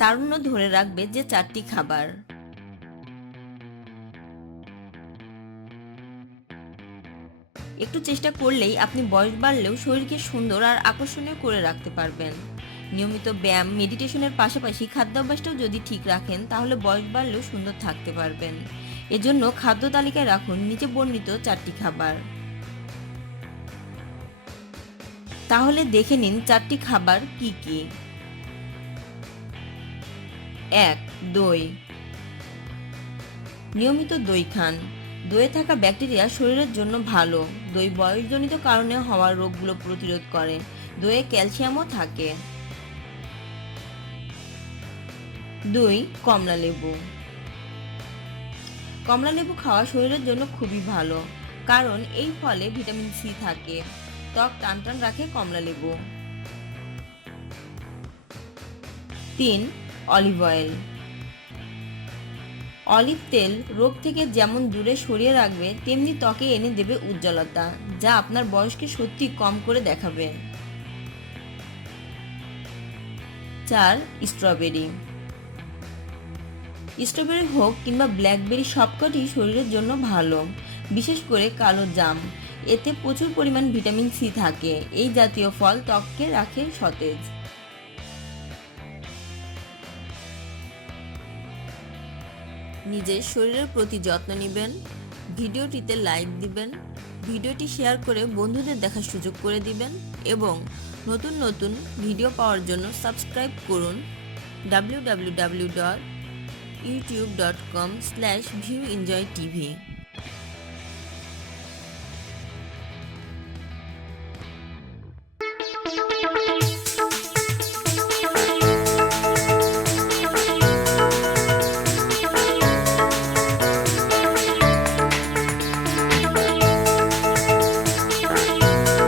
তারুণ্য ধরে রাখবে যে চারটি খাবার। একটু চেষ্টা করলেই আপনি বয়স বাড়লেও শরীরকে সুন্দর আর আকর্ষণীয় করে রাখতে পারবেন। নিয়মিত ব্যায়াম মেডিটেশনের পাশাপাশি খাদ্যাভ্যাসটাও যদি ঠিক রাখেন, তাহলে বয়স বাড়লেও সুন্দর থাকতে পারবেন। এজন্য খাদ্য তালিকায় রাখুন নিচে বর্ণিত চারটি খাবার। তাহলে দেখে নিন চারটি খাবার কি কি। এক, দই। নিয়মিত দই খান। দইয়ে থাকা ব্যাকটেরিয়া শরীরের জন্য ভালো। দই বয়সজনিত কারণে হওয়া রোগগুলো প্রতিরোধ করে। দইয়ে ক্যালসিয়ামও থাকে। দুই কমলা লেবু কমলা লেবু খাওয়া শরীরের জন্য খুবই ভালো, কারণ এই ফলে ভিটামিন সি থাকে। ত্বক টান টান রাখে কমলা লেবু। তিন, অলিভ অয়েল। অলিভ তেল রোগ থেকে যেমন দূরে সরিয়ে রাখবে, তেমনি ত্বকে এনে দেবে উজ্জ্বলতা, যা আপনার বয়সকে সত্যি কম করে দেখাবে। চার, স্ট্রবেরি। স্ট্রবেরি হোক কিংবা ব্ল্যাকবেরি সবকটি শরীরের জন্য ভালো, বিশেষ করে কালো জাম। এতে প্রচুর পরিমাণ ভিটামিন সি থাকে। এই জাতীয় ফল ত্বককে রাখে সতেজ। নিজের শরীরের প্রতি যত্ন নেবেন, ভিডিওটিতে লাইক দিবেন, ভিডিওটি শেয়ার করে বন্ধুদের দেখার সুযোগ করে দিবেন এবং নতুন নতুন ভিডিও পাওয়ার জন্য সাবস্ক্রাইব করুন। W W W dot YouTube dot com slash view enjoy TV